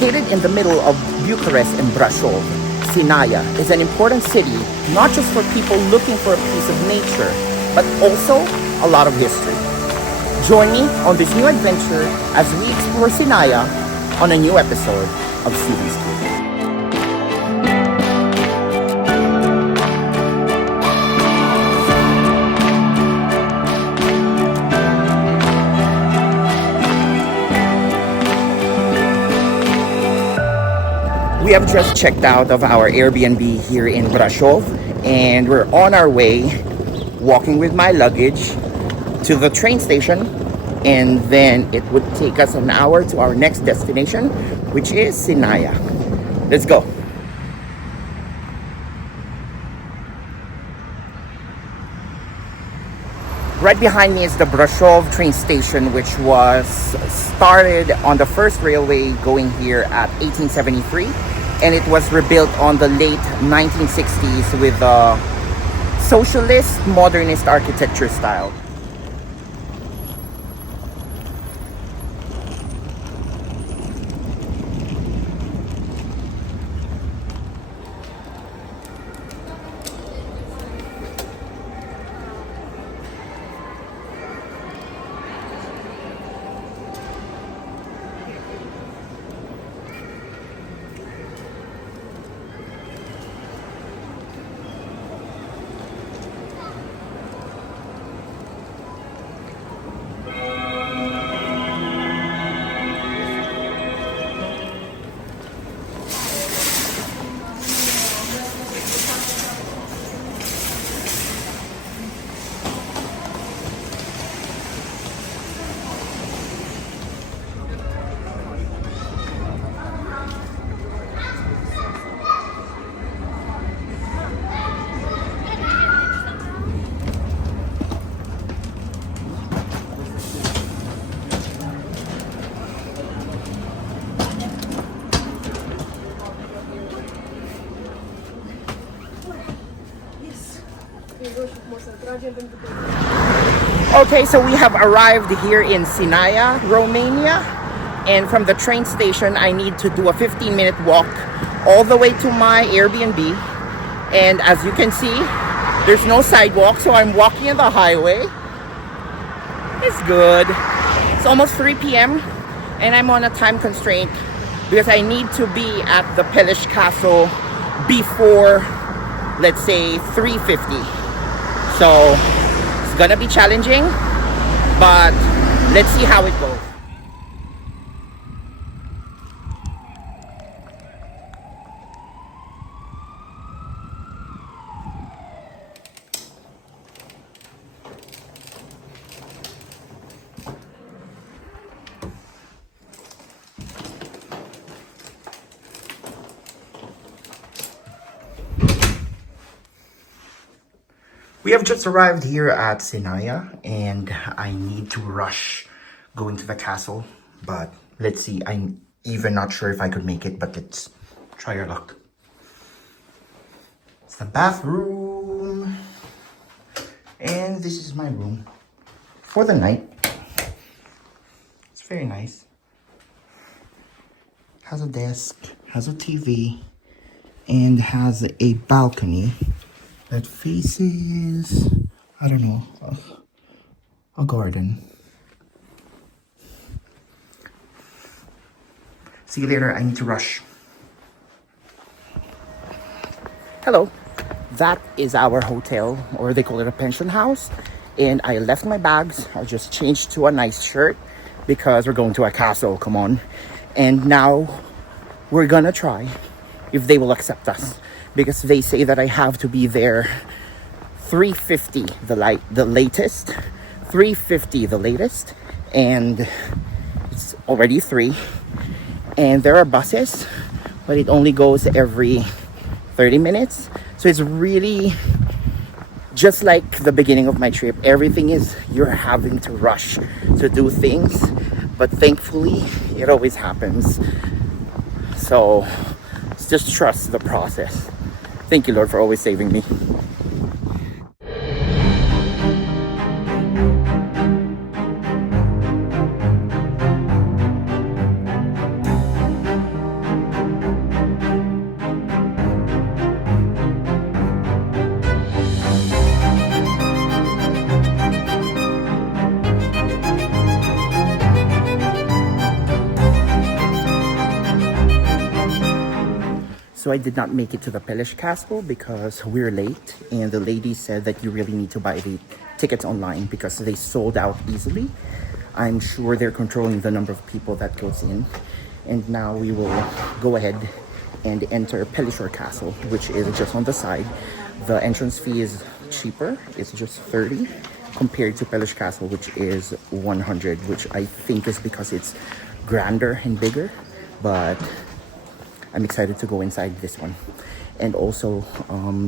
Located in the middle of Bucharest and Brasov, Sinaia is an important city not just for people looking for a piece of nature, but also a lot of history. Join me on this new adventure as we explore Sinaia on a new episode of Ceaun's Tour. We have just checked out of our Airbnb here in Brasov, and we're on our way, walking with my luggage to the train station, and then it would take us an hour to our next destination, which is Sinaia. Let's go. Right behind me is the Brasov train station, which was started on the first railway going here at 1873, and it was rebuilt on the late 1960s with a socialist modernist architecture style. Okay, so we have arrived here in Sinaia, Romania, and from the train station I need to do a 15-minute walk all the way to my Airbnb, and as you can see, there's no sidewalk, so I'm walking on the highway. It's good. It's almost 3 p.m. and I'm on a time constraint because I need to be at the Peles Castle before, let's say, 3:50. So it's gonna be challenging, but let's see how it goes. We have just arrived here at Sinaia, and I need to rush going to the castle, but let's see. I'm even not sure if I could make it, but let's try our luck. It's the bathroom, and this is my room for the night. It's very nice. Has a desk, has a TV, and has a balcony that faces, I don't know, a garden. See you later, I need to rush. Hello, that is our hotel, or they call it a pension house. And I left my bags. I just changed to a nice shirt because we're going to a castle, come on. And now we're gonna try if they will accept us, because they say that I have to be there 3:50 the latest, 3:50 the latest, and it's already 3. And there are buses, but it only goes every 30 minutes. So it's really just like the beginning of my trip. Everything is, you're having to rush to do things, but thankfully it always happens. So just trust the process. Thank you, Lord, for always saving me. So I did not make it to the Peles Castle because we're late, and the lady said that you really need to buy the tickets online because they sold out easily. I'm sure they're controlling the number of people that goes in. And now we will go ahead and enter Pelisor Castle, which is just on the side. The entrance fee is cheaper. It's just 30 compared to Peles Castle, which is 100, which I think is because it's grander and bigger. But I'm excited to go inside this one. And also,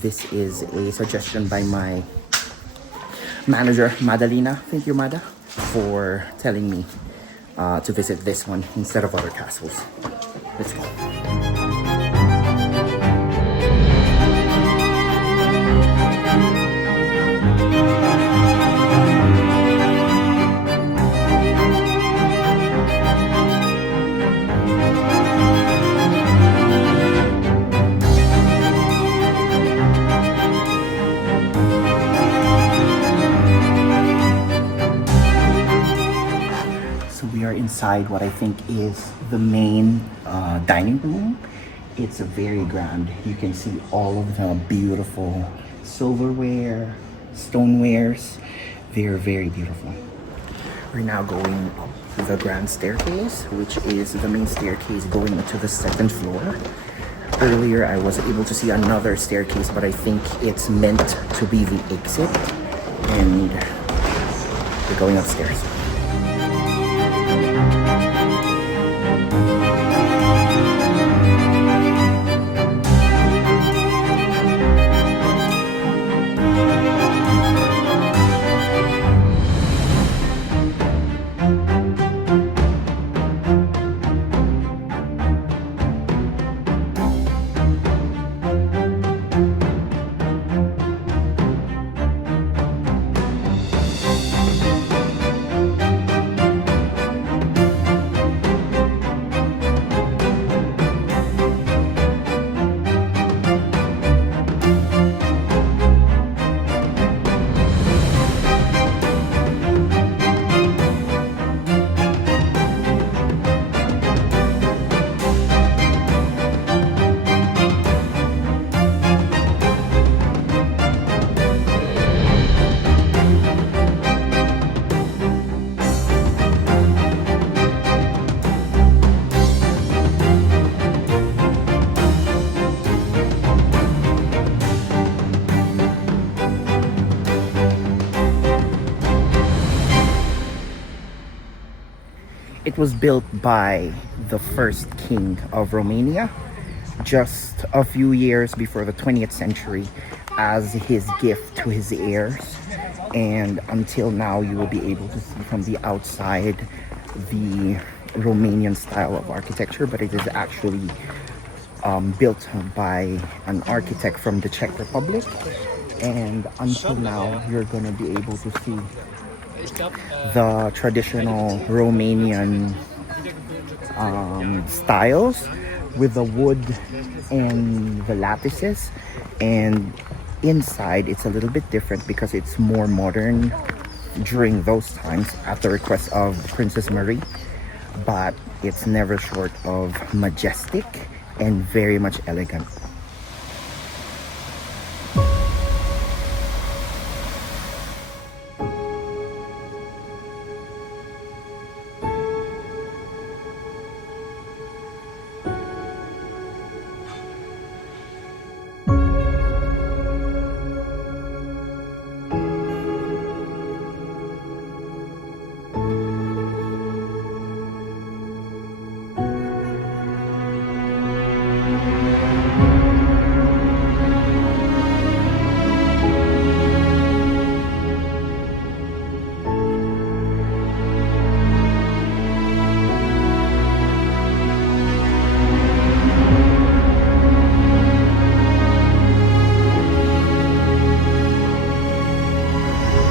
this is a suggestion by my manager, Madalena. Thank you, Mada, for telling me to visit this one instead of other castles. Let's go. Inside what I think is the main dining room. It's very grand. You can see all of the beautiful silverware, stonewares. They're very beautiful. We're now going up the grand staircase, which is the main staircase going to the second floor. Earlier I was able to see another staircase, but I think it's meant to be the exit, and we're going upstairs. It was built by the first king of Romania just a few years before the 20th century as his gift to his heirs. And until now, you will be able to see from the outside the Romanian style of architecture, but it is actually built by an architect from the Czech Republic. And until now, you're going to be able to see the traditional Romanian styles with the wood and the lattices, and inside it's a little bit different because it's more modern during those times at the request of Princess Marie, but it's never short of majestic and very much elegant.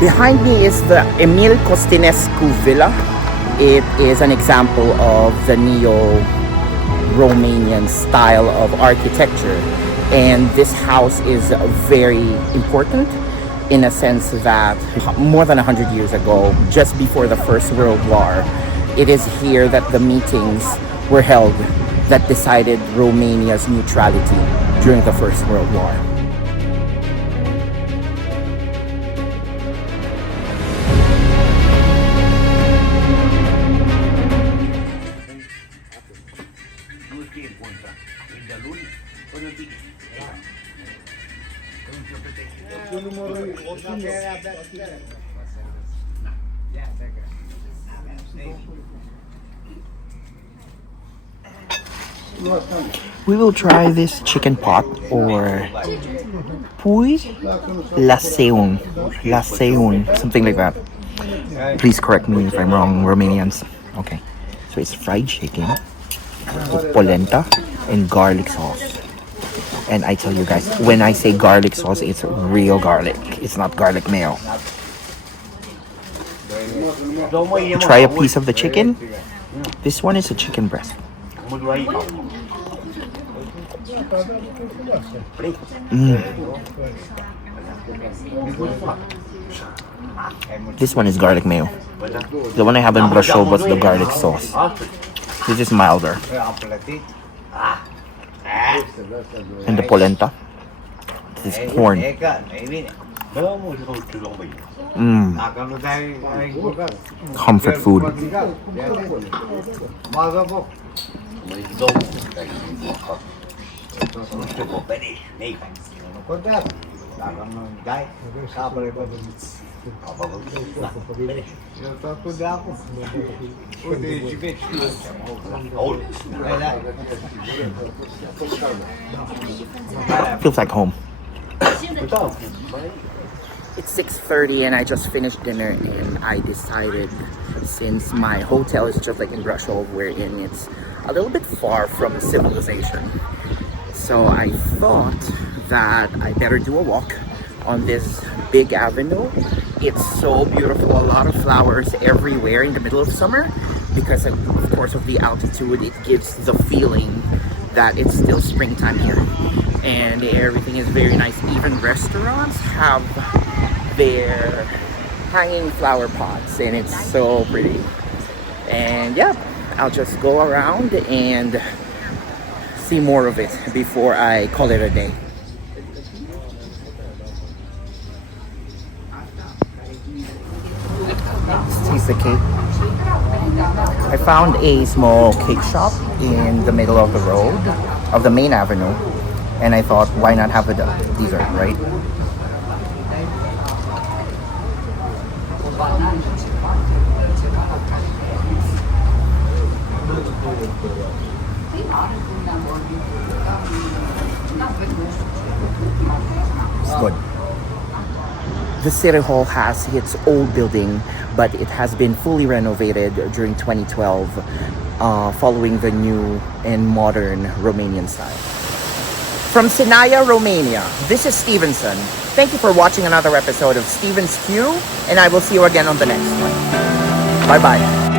Behind me is the Emil Costinescu villa. It is an example of the neo-Romanian style of architecture. And this house is very important in a sense that more than 100 years ago, just before the First World War, it is here that the meetings were held. that decided Romania's neutrality during the First World War. We will try this chicken pot or Pui La Ceaun, something like that. Please correct me if I'm wrong, Romanians. Okay, so it's fried chicken with polenta and garlic sauce. And I tell you guys, when I say garlic sauce, it's real garlic. It's not garlic mayo. Try a piece of the chicken. This one is a chicken breast. This one is garlic mayo. The one I have in Brasov was the garlic sauce. This is milder. And the polenta. This is corn. Comfort food. Feels like home. It's 6:30 and I just finished dinner, and I decided, since my hotel is just like in Brasov, wherein it's a little bit far from civilization, so I thought that I better do a walk on this big avenue. It's so beautiful, a lot of flowers everywhere in the middle of summer, because of course of the altitude. It gives the feeling that it's still springtime here, and everything is very nice. Even restaurants have their hanging flower pots, and it's so pretty. And yeah, I'll just go around and see more of it before I call it a day. Let's taste the cake. I found a small cake shop in the middle of the road, of the main avenue, and I thought, why not have a dessert, right? It's good. The City Hall has its old building, but it has been fully renovated during 2012, following the new and modern Romanian style. From Sinaia, Romania, this is Stevenson. Thank you for watching another episode of Steven's Q, and I will see you again on the next one. Bye-bye.